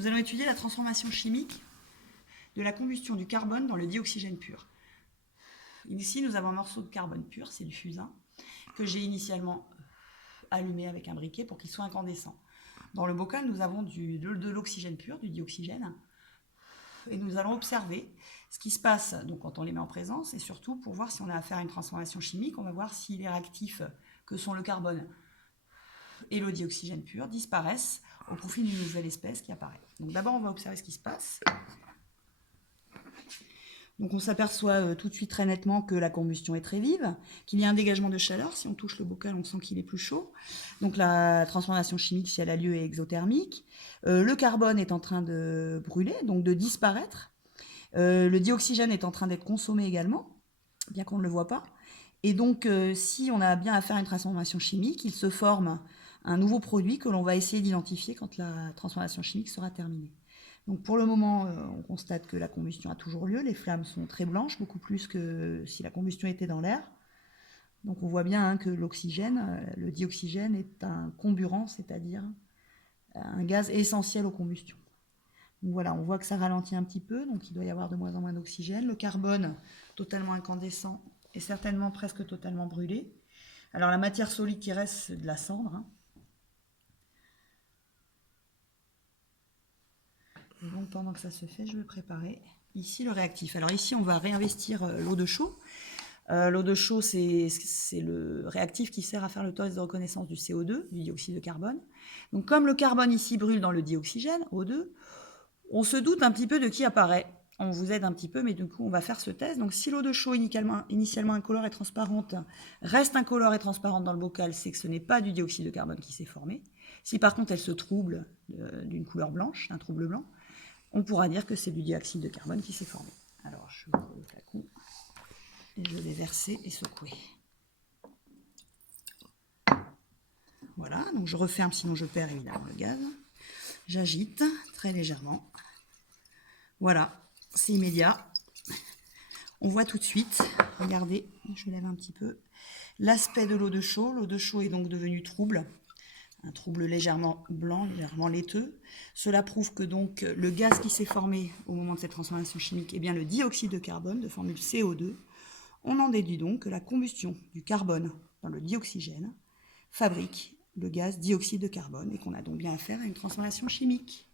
Nous allons étudier la transformation chimique de la combustion du carbone dans le dioxygène pur. Ici, nous avons un morceau de carbone pur, c'est du fusain, que j'ai initialement allumé avec un briquet pour qu'il soit incandescent. Dans le bocal, nous avons de l'oxygène pur, du dioxygène, et nous allons observer ce qui se passe donc, quand on les met en présence, et surtout pour voir si on a affaire à une transformation chimique, on va voir si les réactifs que sont le carbone et le dioxygène pur disparaissent au profit d'une nouvelle espèce qui apparaît. Donc d'abord, on va observer ce qui se passe. Donc on s'aperçoit tout de suite très nettement que la combustion est très vive, qu'il y a un dégagement de chaleur. Si on touche le bocal, on sent qu'il est plus chaud. Donc la transformation chimique, si elle a lieu, est exothermique. Le carbone est en train de brûler, donc de disparaître. Le dioxygène est en train d'être consommé également, bien qu'on ne le voit pas. Et donc, si on a bien affaire à une transformation chimique, il se forme un nouveau produit que l'on va essayer d'identifier quand la transformation chimique sera terminée. Donc pour le moment, on constate que la combustion a toujours lieu. Les flammes sont très blanches, beaucoup plus que si la combustion était dans l'air. Donc on voit bien que l'oxygène, le dioxygène est un comburant, c'est-à-dire un gaz essentiel aux combustions. Donc voilà, on voit que ça ralentit un petit peu, donc il doit y avoir de moins en moins d'oxygène. Le carbone, totalement incandescent, est certainement presque totalement brûlé. Alors la matière solide qui reste, c'est de la cendre. Et donc pendant que ça se fait, je vais préparer ici le réactif. Alors ici, on va réinvestir l'eau de chaux. L'eau de chaux, c'est le réactif qui sert à faire le test de reconnaissance du CO2, du dioxyde de carbone. Donc comme le carbone ici brûle dans le dioxygène, O2, on se doute un petit peu de qui apparaît. On vous aide un petit peu, mais du coup, on va faire ce test. Donc si l'eau de chaux, initialement incolore et transparente, reste incolore et transparente dans le bocal, c'est que ce n'est pas du dioxyde de carbone qui s'est formé. Si par contre elle se trouble d'une couleur blanche, d'un trouble blanc, on pourra dire que c'est du dioxyde de carbone qui s'est formé. Alors, je ouvre le flacon et je vais verser et secouer. Voilà, donc je referme, sinon je perds évidemment le gaz. J'agite très légèrement. Voilà, c'est immédiat. On voit tout de suite, regardez, je lève un petit peu, l'aspect de l'eau de chaux. L'eau de chaux est donc devenue trouble. Un trouble légèrement blanc, légèrement laiteux. Cela prouve que donc le gaz qui s'est formé au moment de cette transformation chimique est bien le dioxyde de carbone de formule CO2. On en déduit donc que la combustion du carbone dans le dioxygène fabrique le gaz dioxyde de carbone et qu'on a donc bien affaire à une transformation chimique.